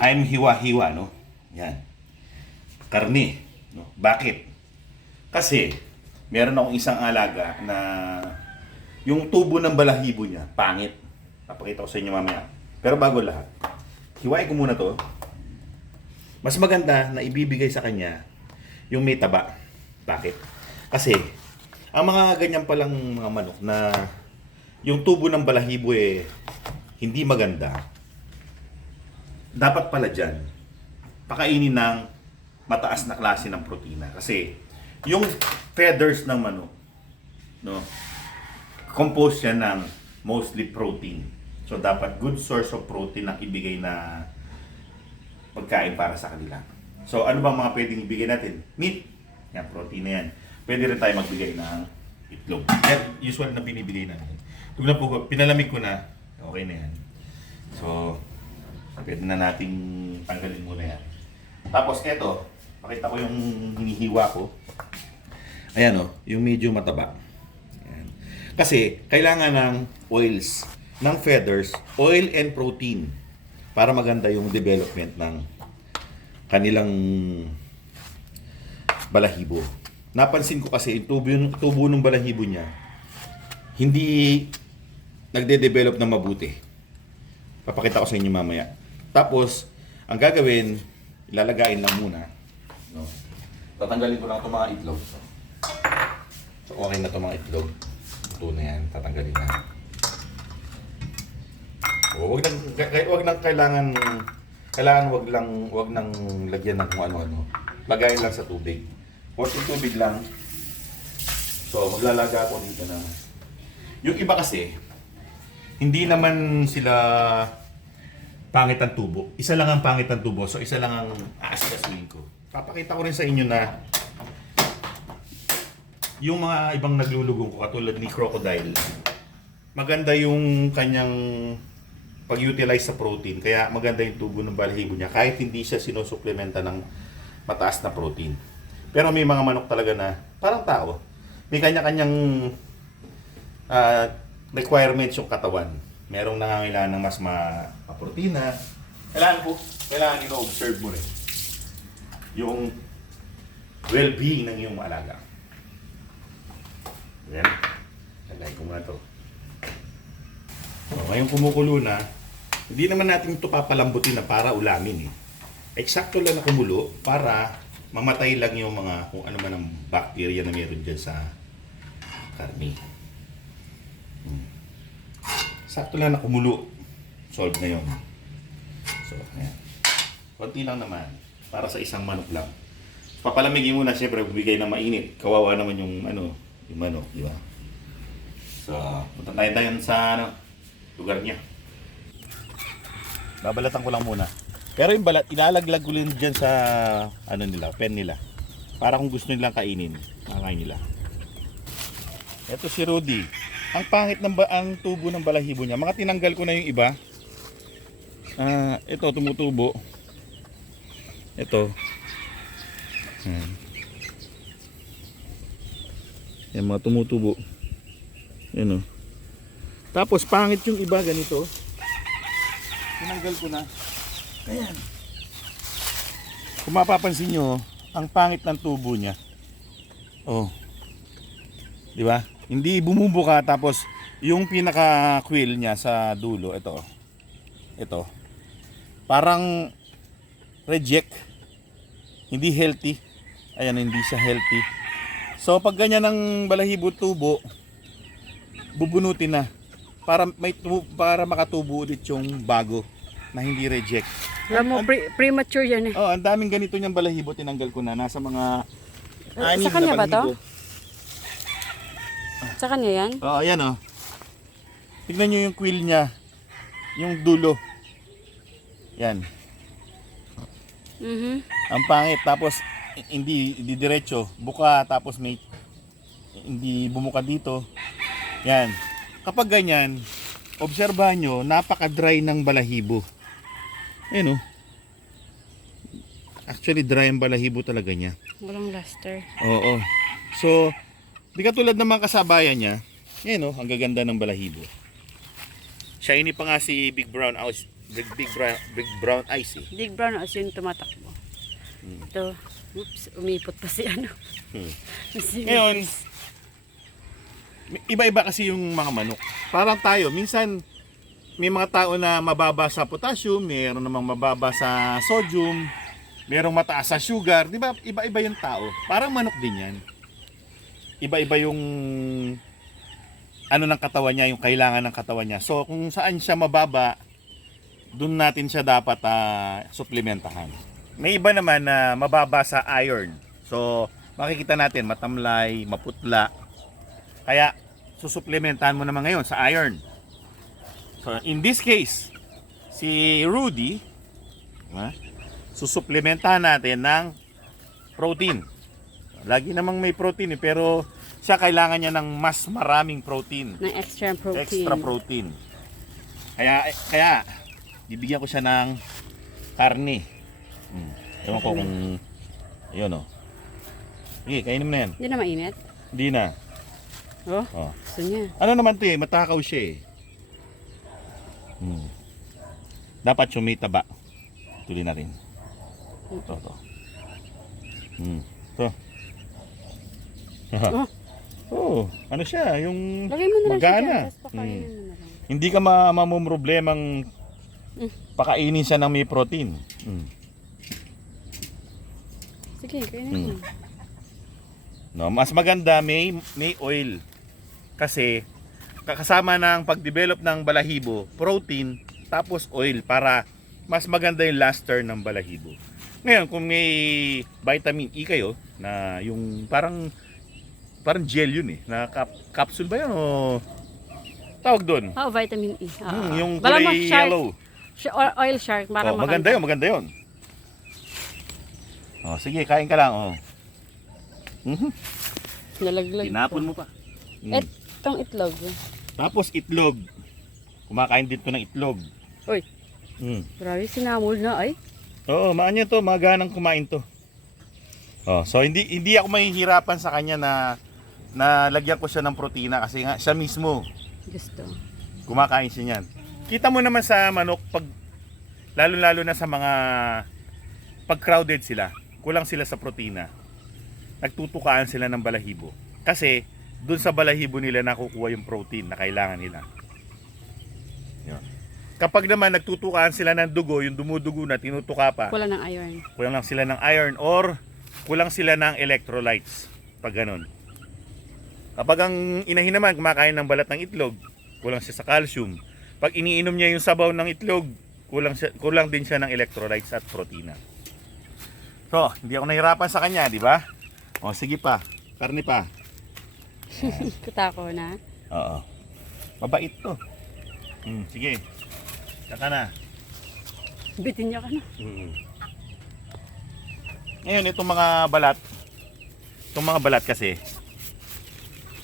I'm hiwa-hiwa, no? Yan. Karne. No? Bakit? Kasi, meron akong isang alaga na yung tubo ng balahibo niya, pangit. Papakita ko sa inyo mamaya. Pero bago lahat, hiwain ko muna to. Mas maganda na ibibigay sa kanya yung may taba. Bakit? Kasi, ang mga ganyan palang mga manok na yung tubo ng balahibo eh hindi maganda, dapat pala dyan, pakainin ng mataas na klase ng protina. Kasi, yung feathers ng manok, no, composed yan ng mostly protein. So, dapat good source of protein ang ibigay na pagkain para sa kanila. So, ano bang mga pwedeng ibigay natin? Meat. Yan, protein na yan. Pwede rin tayo magbigay ng itlog. Yan, usual na binibigay natin. Tignan po, ko, pinalamig ko na. Okay na yan. So, pwede na nating tanggalin muna yan. Tapos, eto, pakita ko yung hinihiwa ko. Ayan o, yung medyo mataba. Ayan. Kasi, kailangan ng oils, ng feathers, oil and protein para maganda yung development ng kanilang balahibo. Napansin ko kasi yung tubo, yung tubo ng balahibo niya hindi nagde-develop na mabuti. Papakita ko sa inyo mamaya. Tapos, ang gagawin, ilalagayin lang muna. No? Tatanggalin ko lang itong mga itlog. So, okay na itong mga itlog. Ito na yan. Tatanggalin na. O, wag nang, wag nang kailangan, kailangan wag lang, wag nang lagyan ng kung ano-ano. Lagayin lang sa tubig. Konting tubig lang. So, maglalaga ako dito na. Yung iba kasi, hindi naman sila pangit ang tubo. Isa lang ang pangit ang tubo, so isa lang ang aasikasuhin ko. Papakita ko rin sa inyo na yung mga ibang naglulugong ko, katulad ni Crocodile, maganda yung kanyang pag-utilize sa protein. Kaya maganda yung tubo ng balahibo niya kahit hindi siya sinusuplementa ng mataas na protein. Pero may mga manok talaga na parang tao. May kanya-kanyang ah, requirements yung katawan. Merong nangangailangan ng mas ma protina. Kailangan po, kailangan ino-observe mo rin yung well-being ng iyong alaga. Yan. Lagay ko muna to. So, ngayon kumukulo na, hindi naman natin ito papalambutin na para ulamin eh. Eksakto lang na kumulo para mamatay lang yung mga kung ano man ang bacteria na meron dyan sa karne. Sakto lang na kumulo. Solve na yun. So, ayan. Konti lang naman. Para sa isang manok lang. Papalamigin muna, siyempre, bibigay na mainit. Kawawa naman yung, ano, yung manok, di ba? So, punta tayo tayo sa, ano, lugar niya. Babalatan ko lang muna. Pero yung balat, ilalaglag ko rin dyan sa, ano nila, pen nila. Para kung gusto nilang kainin, kakain nila. Ito si Rudy. Ang pangit ng ba- ang tubo ng balahibo niya. Mga tinanggal ko na yung iba. Ah, ito tumutubo. Ito. Yan. Yan mga tumutubo. Yan o. Tapos pangit yung iba ganito. Tinanggal ko na. Ayan. Kung mapapansin nyo, ang pangit ng tubo niya. Oh. Di ba? Hindi bumubuka tapos yung pinaka quill niya sa dulo, ito. Ito. Parang reject. Hindi healthy. Ayan, hindi siya healthy. So pag ganyan ang balahibo tubo, bubunutin na para may tubo, para makatubo ulit yung bago na hindi reject. Alam mo, pre- premature yan eh. Oh, ang daming ganito niyang balahibo tinanggal ko na nasa mga anim sa kanya na ba to? Sa kanya yan? Oo, ayan oh. Tignan nyo yung quill niya. Yung dulo. Yan. Mhm. Ang pangit. Tapos, hindi, hindi diretso. Buka, tapos may hindi bumuka dito. Yan. Kapag ganyan, obserbahan nyo, napaka-dry ng balahibo. Ayan oh. Actually, dry ang balahibo talaga niya. Walang luster. Oo. So, di katulad ng mga kasabayan niya, yan o, ang gaganda ng balahibo. Shiny pa nga si Big Brown Aus- Big, big, brown, big brown eyes eh. Big brown as yun tumatakbo. Hmm. Ito. Oops, umipot pa si ano. Hmm. Si- Ngayon, iba-iba kasi yung mga manok. Parang tayo, minsan may mga tao na mababa sa potassium, mayroon namang mababa sa sodium, mayroong mataas sa sugar, di ba? Iba-iba yung tao. Parang manok din yan. Iba-iba yung ano ng katawan niya, yung kailangan ng katawan niya. So, kung saan siya mababa, doon natin siya dapat ah, suplementahan. May iba naman na mababa sa iron. So, makikita natin matamlay, maputla. Kaya, susuplementahan mo naman ngayon sa iron. So, in this case, si Rudy, ha, susuplementahan natin ng protein. Lagi namang may protein eh, pero siya kailangan niya ng mas maraming protein. ng extra protein. Extra protein. Kaya, kaya, bibigyan ko siya ng karne. Hmm. Ewan ko kung, yun o. Sige, kainin mo na yan. Hindi na mainit. Hindi na. Oh, Oh. gusto niya. Ano naman to eh, matakaw siya eh. Hmm. Dapat sumitaba. Tuloy natin. Ito, ito. Hmm. Ito. Oh. oh, ano siya, yung Lagay mo na lang siya magana. dyan. Tapos pakainin Hmm. mo na lang. Hindi ka ma mamumroblemang Mm. pakainin siya ng may protein. Hmm. Sige, kainin Hmm. mo. No, mas maganda may may oil. Kasi kasama ng pag-develop ng balahibo, protein tapos oil para mas maganda yung luster ng balahibo. Ngayon, kung may vitamin E kayo na yung parang parang gel yun eh, na cap, capsule ba yun o tawag doon? Oh, vitamin E. Ah, Hmm, yung Bala mo, kulay shark, yellow. sh- oil shark. Para Oh, maganda yun, maganda yun. Oh, sige, kain ka lang. Oh. Mhm. Nalaglag. Tinapon mo pa. Mm. Et, itong itlog. Tapos itlog. Kumakain din to ng itlog. Uy. Mm. Grabe, sinamol na ay. Oo, maanya to, maganang kumain to. Oh, so hindi hindi ako mahihirapan sa kanya na na lagyan ko siya ng protina kasi nga siya mismo Gusto. kumakain siya niyan. Kita mo naman sa manok pag lalo-lalo na sa mga pag crowded sila, kulang sila sa protina. Nagtutukaan sila ng balahibo. Kasi doon sa balahibo nila nakukuha yung protein na kailangan nila. Yun. Kapag naman nagtutukaan sila ng dugo, yung dumudugo na tinutuka pa, Kulang ng iron. kulang lang sila ng iron or kulang sila ng electrolytes pag ganun. Kapag ang inahin naman kumakain ng balat ng itlog, kulang siya sa calcium. Pag iniinom niya yung sabaw ng itlog, kulang, siya, kulang din siya ng electrolytes at protina. So, hindi ako nahirapan sa kanya, di ba? O, sige pa. Karne pa. Kutako na. Oo. Mabait to. Hmm, sige. Saka na. Bitin niya ka na. Mm. Ngayon, itong mga balat, itong mga balat kasi,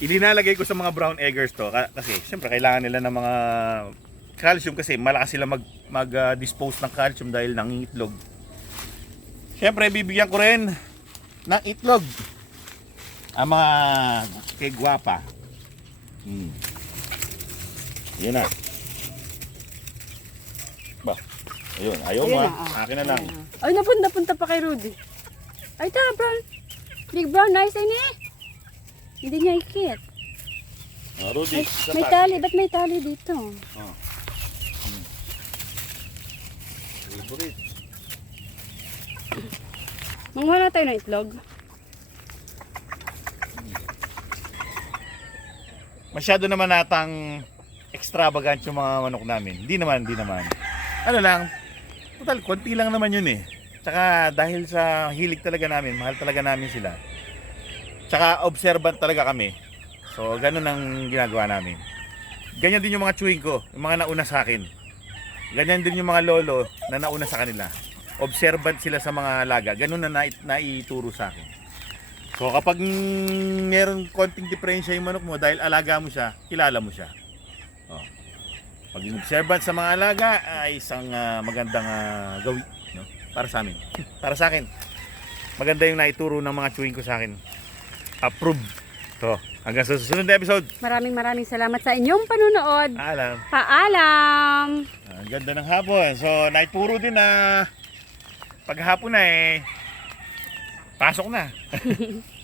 ilinalagay ko sa mga brown eggers to ka- kasi siyempre kailangan nila ng mga calcium kasi malakas sila mag, mag-dispose ng calcium dahil nangingitlog. Siyempre, bibigyan ko rin ng itlog ang mga kay guwapa. Hmm. Yun na. Ba, ayun, ayaw mo ah. ah. Akin na lang. Ay, napunta punta pa kay Rudy. Ay, ta, brown. Big brown, nice ay ni. Hindi niya ikit. Oh, Rudy, Ay, isa may tali. Ba't may tali dito? Oh. Hmm. Favorite. Manguha na tayo ng itlog. Masyado naman natang extravagant yung mga manok namin. Hindi naman, hindi naman. Ano lang, total, konti lang naman yun eh. Tsaka dahil sa hilig talaga namin, mahal talaga namin sila. Tsaka observant talaga kami. So, ganun ang ginagawa namin. Ganyan din yung mga chewing ko, yung mga nauna sa akin. Ganyan din yung mga lolo na nauna sa kanila. Observant sila sa mga alaga. Ganun na nai- naituro sa akin. So kapag meron konting diferensya yung manok mo dahil alaga mo siya, kilala mo siya. Oh. Pag observant sa mga alaga ay isang ah, magandang ah, gawi no? para sa amin. para sa akin. Maganda yung naituro ng mga chewing ko sa akin approve. To. Hanggang sa susunod na episode. Maraming maraming salamat sa inyong panunood. Paalam. Paalam. Ang ganda ng hapon. So, naipuro din na paghapon na eh. Pasok na.